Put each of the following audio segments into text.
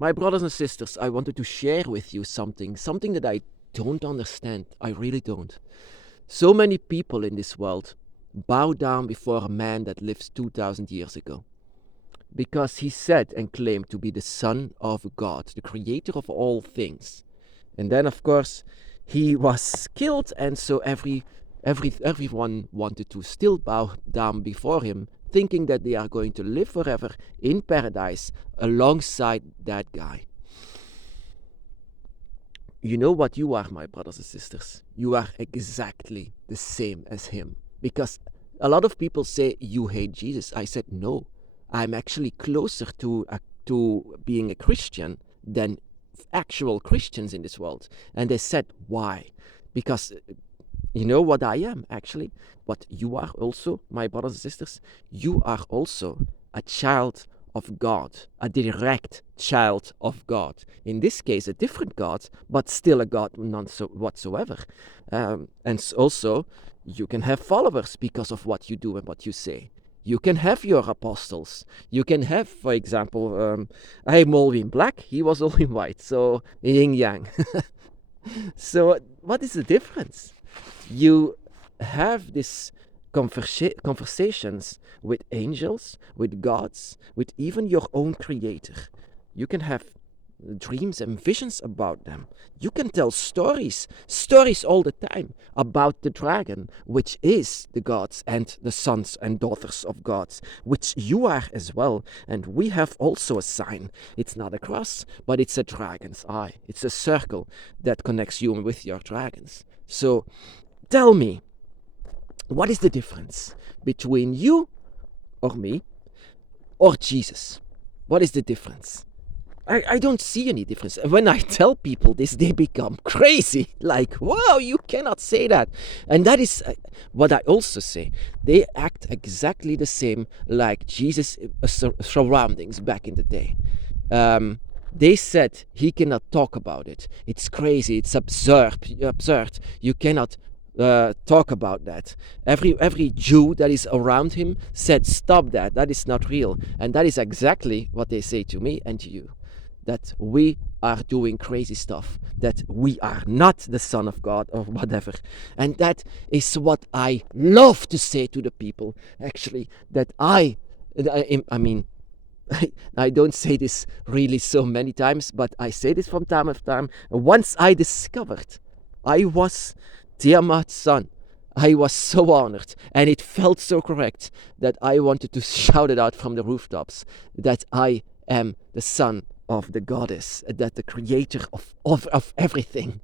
My brothers and sisters, I wanted to share with you something that I don't understand. I really don't. So many people in this world bow down before a man that lives 2000 years ago because he said and claimed to be the Son of God, the creator of all things. And then, of course, he was killed, and so everyone wanted to still bow down before him, thinking that they are going to live forever in paradise alongside that guy. You know what you are, my brothers and sisters? You are exactly the same as him. Because a lot of people say, you hate Jesus. I said, no, I'm actually closer to being a Christian than actual Christians in this world. And they said, why? Because you know what I am, actually? What you are also, my brothers and sisters? You are also a child of God, a direct child of God. In this case, a different God, but still a God none whatsoever. And also, you can have followers because of what you do and what you say. You can have your apostles. You can have, for example, I'm all in black, he was all in white, so yin yang. So what is the difference? You have these conversations with angels, with gods, with even your own creator. You can have dreams and visions about them. You can tell stories all the time about the dragon, which is the gods and the sons and daughters of gods, which you are as well. And we have also a sign. It's not a cross, but it's a dragon's eye. It's a circle that connects you with your dragons. So tell me, what is the difference between you or me or Jesus? What is the difference? I don't see any difference. When I tell people this, they become crazy. Like, wow, you cannot say that. And that is what I also say. They act exactly the same like Jesus' surroundings back in the day. They said he cannot talk about it. It's crazy. It's absurd. You cannot talk about that. Every Jew that is around him said, stop that. That is not real. And that is exactly what they say to me and to you. That we are doing crazy stuff, that we are not the Son of God or whatever. And that is what I love to say to the people, actually, that I mean, I don't say this really so many times, but I say this from time to time. Once I discovered I was Tiamat's son, I was so honored, and it felt so correct that I wanted to shout it out from the rooftops, that I am the son of the goddess, that the creator of everything.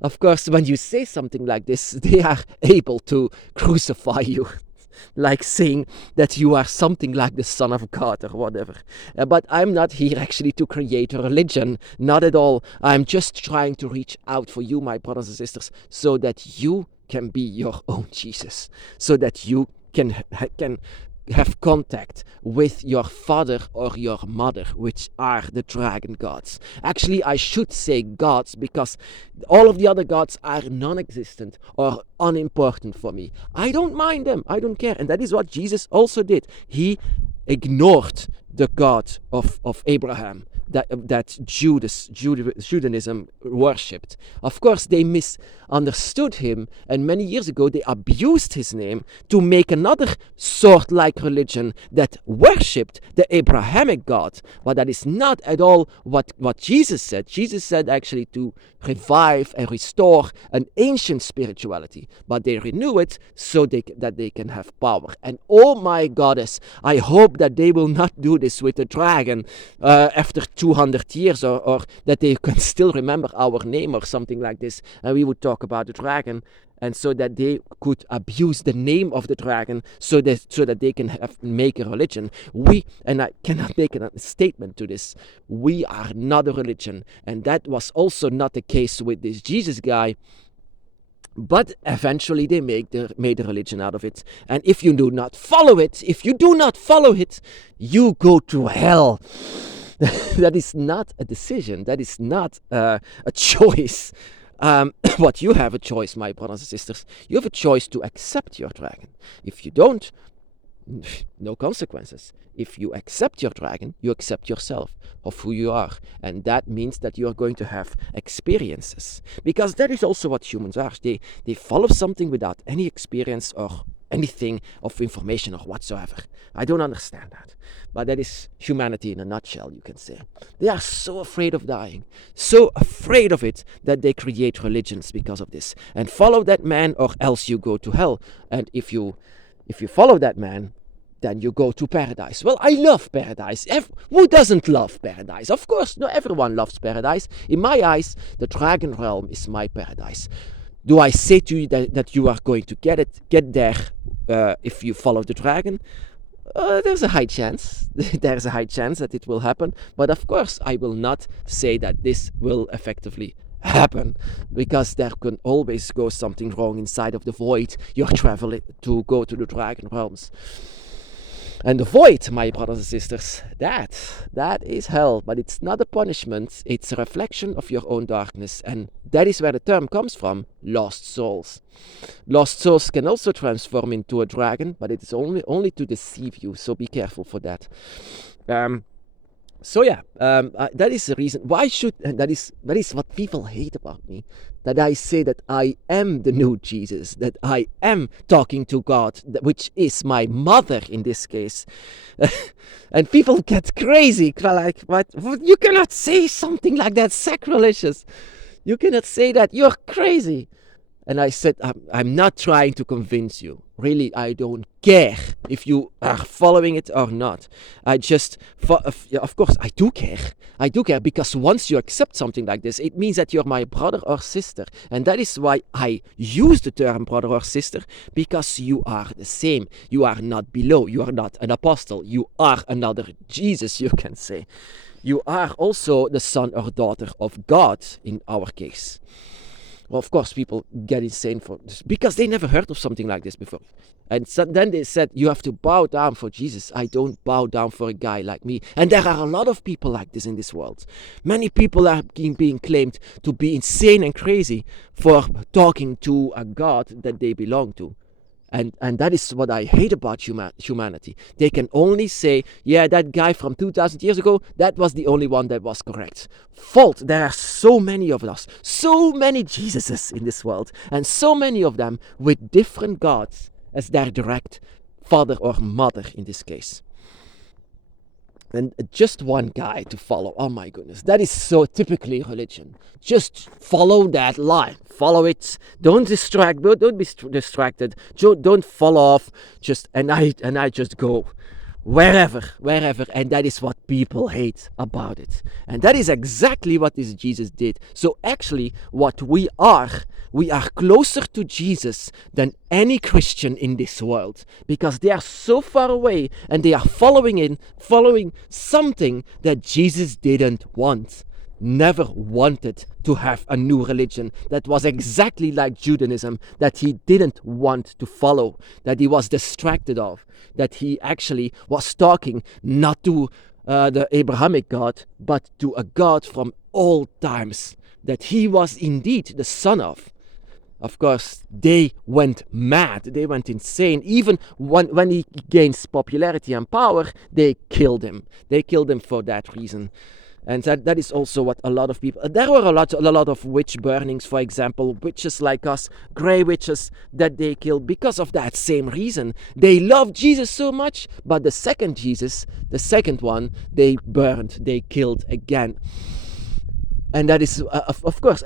Of course, when you say something like this, they are able to crucify you, like saying that you are something like the Son of God or whatever. But I'm not here actually to create a religion, not at all. I'm just trying to reach out for you, my brothers and sisters, so that you can be your own Jesus, so that you can have contact with your father or your mother, which are the dragon gods. Actually, I should say gods, because all of the other gods are non-existent or unimportant for me. I don't mind them. I don't care. And that is what Jesus also did. He ignored the God of Abraham that Judaism worshipped. Of course, they misunderstood him, and many years ago they abused his name to make another sort-like religion that worshipped the Abrahamic God. But that is not at all what Jesus said. Jesus said actually to revive and restore an ancient spirituality, but they renew it so that they can have power. And oh my goddess, I hope that they will not do this with the dragon after 200 years, or that they can still remember our name or something like this, and we would talk about the dragon, and so that they could abuse the name of the dragon so that they can make a religion. And I cannot make a statement to this, we are not a religion, and that was also not the case with this Jesus guy. But eventually they made a religion out of it. And if you do not follow it, you go to hell. That is not a decision. That is not a choice. What you have a choice, my brothers and sisters. You have a choice to accept your dragon. If you don't, No consequences. If you accept your dragon, you accept yourself of who you are. And that means that you are going to have experiences. Because that is also what humans are. They follow something without any experience or anything of information or whatsoever. I don't understand that. But that is humanity in a nutshell, you can say. They are so afraid of dying, so afraid of it, that they create religions because of this. And follow that man or else you go to hell. And if you follow that man, then you go to paradise. Well, I love paradise. Who doesn't love paradise? Of course, no, everyone loves paradise. In my eyes, the dragon realm is my paradise. Do I say to you that you are going to get there if you follow the dragon? There's a high chance. There's a high chance that it will happen. But of course, I will not say that this will effectively happen, because there can always go something wrong inside of the void you're traveling to go to the dragon realms. And the void, my brothers and sisters, that is hell. But it's not a punishment, it's a reflection of your own darkness. And that is where the term comes from, lost souls. Lost souls can also transform into a dragon, but it is only to deceive you, so be careful for that. That is the reason. That is what people hate about me. That I say that I am the new Jesus, that I am talking to God, which is my mother in this case. And people get crazy, like, what? You cannot say something like that, sacrilegious. You cannot say that, you're crazy. And I said, I'm not trying to convince you. Really, I don't care if you are following it or not. Of course, I do care. I do care, because once you accept something like this, it means that you're my brother or sister. And that is why I use the term brother or sister, because you are the same. You are not below. You are not an apostle. You are another Jesus, you can say. You are also the son or daughter of God in our case. Well, of course, people get insane for this because they never heard of something like this before. And so then they said, you have to bow down for Jesus. I don't bow down for a guy like me. And there are a lot of people like this in this world. Many people are being claimed to be insane and crazy for talking to a God that they belong to. And that is what I hate about humanity. They can only say, yeah, that guy from 2,000 years ago, that was the only one that was correct. Fault. There are so many of us, so many Jesuses in this world, and so many of them with different gods as their direct father or mother in this case. And just one guy to follow. Oh my goodness, that is so typically religion. Just follow that line. Follow it. Don't distract. Don't be distracted. Don't fall off. And I just go wherever, and that is what people hate about it. And that is exactly what this Jesus did. So actually, what we are closer to Jesus than any Christian in this world, because they are so far away and they are following something that Jesus didn't want. Never wanted to have a new religion that was exactly like Judaism, that he didn't want to follow, that he was distracted of, that he actually was talking not to the Abrahamic God, but to a God from all times, that he was indeed the son of. Of course, they went mad, they went insane. Even when he gains popularity and power, they killed him. They killed him for that reason. And that is also what a lot of people... There were a lot of witch burnings, for example, witches like us, grey witches, that they killed because of that same reason. They loved Jesus so much, but the second Jesus, the second one, they burned, they killed again. And that is, of course,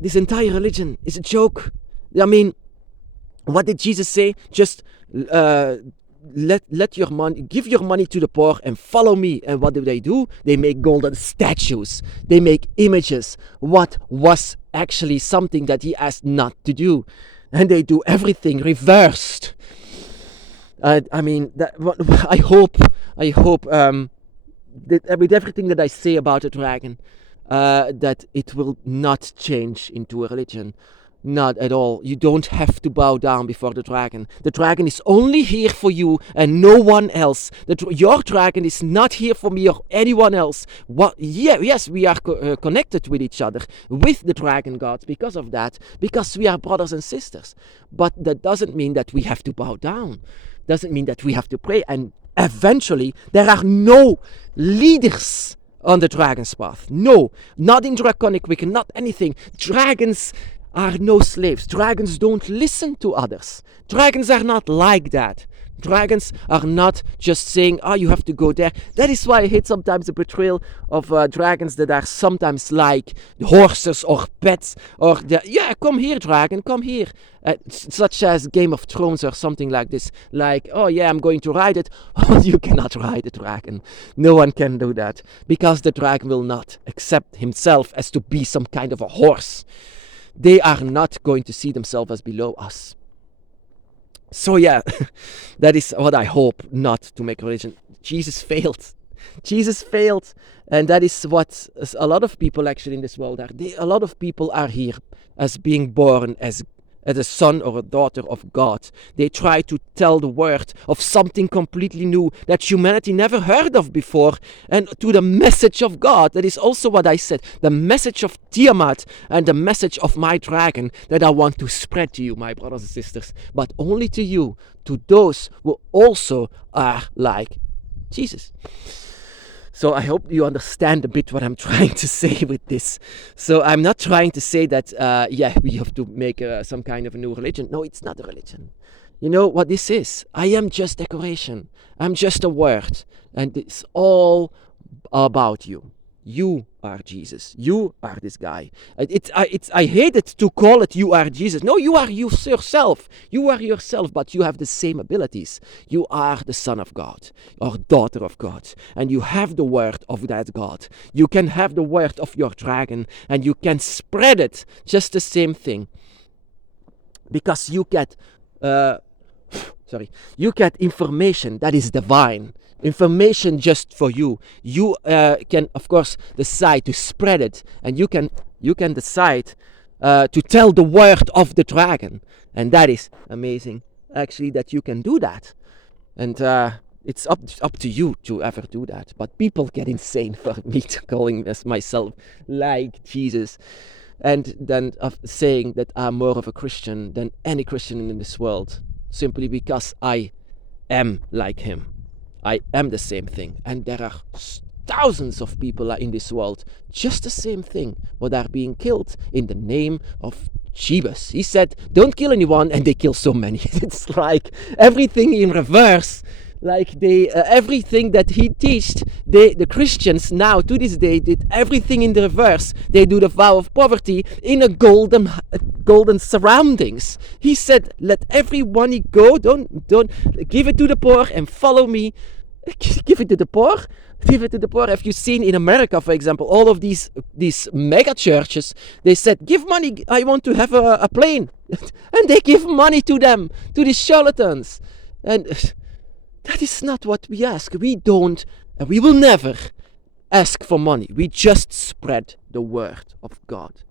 this entire religion is a joke. I mean, what did Jesus say? Just... let your money, give your money to the poor and follow me. And what do? They make golden statues. They make images. What was actually something that he asked not to do. And they do everything reversed. I mean, I hope that with everything that I say about the dragon, that it will not change into a religion. Not at all. You don't have to bow down before the dragon. The dragon is only here for you and no one else. Your dragon is not here for me or anyone else. Yes, we are connected with each other, with the dragon gods, because of that, because we are brothers and sisters. But that doesn't mean that we have to bow down. doesn't mean that we have to pray. And eventually, there are no leaders on the dragon's path. No, not in Draconic Wicca, not anything. Dragons are no slaves. Dragons don't listen to others. Dragons are not like that. Dragons are not just saying, you have to go there. That is why I hate sometimes the portrayal of dragons that are sometimes like horses or pets. Or, come here, dragon, come here. Such as Game of Thrones or something like this. Like, I'm going to ride it. You cannot ride a dragon. No one can do that. Because the dragon will not accept himself as to be some kind of a horse. They are not going to see themselves as below us. So that is what I hope not to make religion. Jesus failed. Jesus failed. And that is what a lot of people actually in this world are. A lot of people are here as being born as a son or a daughter of God. They try to tell the word of something completely new that humanity never heard of before, and to the message of God. That is also what I said, the message of Tiamat and the message of my dragon that I want to spread to you, my brothers and sisters, but only to you, to those who also are like Jesus. So I hope you understand a bit what I'm trying to say with this. So I'm not trying to say that, we have to make some kind of a new religion. No, it's not a religion. You know what this is? I am just decoration. I'm just a word. And it's all about you. You are Jesus. You are this guy. I hate it to call it you are Jesus. No, you are yourself. You are yourself, but you have the same abilities. You are the son of God or daughter of God. And you have the word of that God. You can have the word of your dragon and you can spread it. Just the same thing. Because you get information that is divine. Information just for you. You can, of course, decide to spread it, and you can decide to tell the word of the dragon, and that is amazing. Actually, that you can do that, and it's up to you to ever do that. But people get insane for me calling myself like Jesus, and then saying that I'm more of a Christian than any Christian in this world, simply because I am like him. I am the same thing, and there are thousands of people in this world just the same thing, but are being killed in the name of Jesus. He said, don't kill anyone, and they kill so many. It's like everything in reverse. Like everything that he taught, the Christians now to this day did everything in the reverse. They do the vow of poverty in a golden surroundings. He said, let every money go. Don't give it to the poor and follow me. Give it to the poor. Give it to the poor. Have you seen in America, for example, all of these mega churches? They said, give money. I want to have a plane, and they give money to them, to these charlatans, and that is not what we ask. We don't, and we will never ask for money. We just spread the word of God.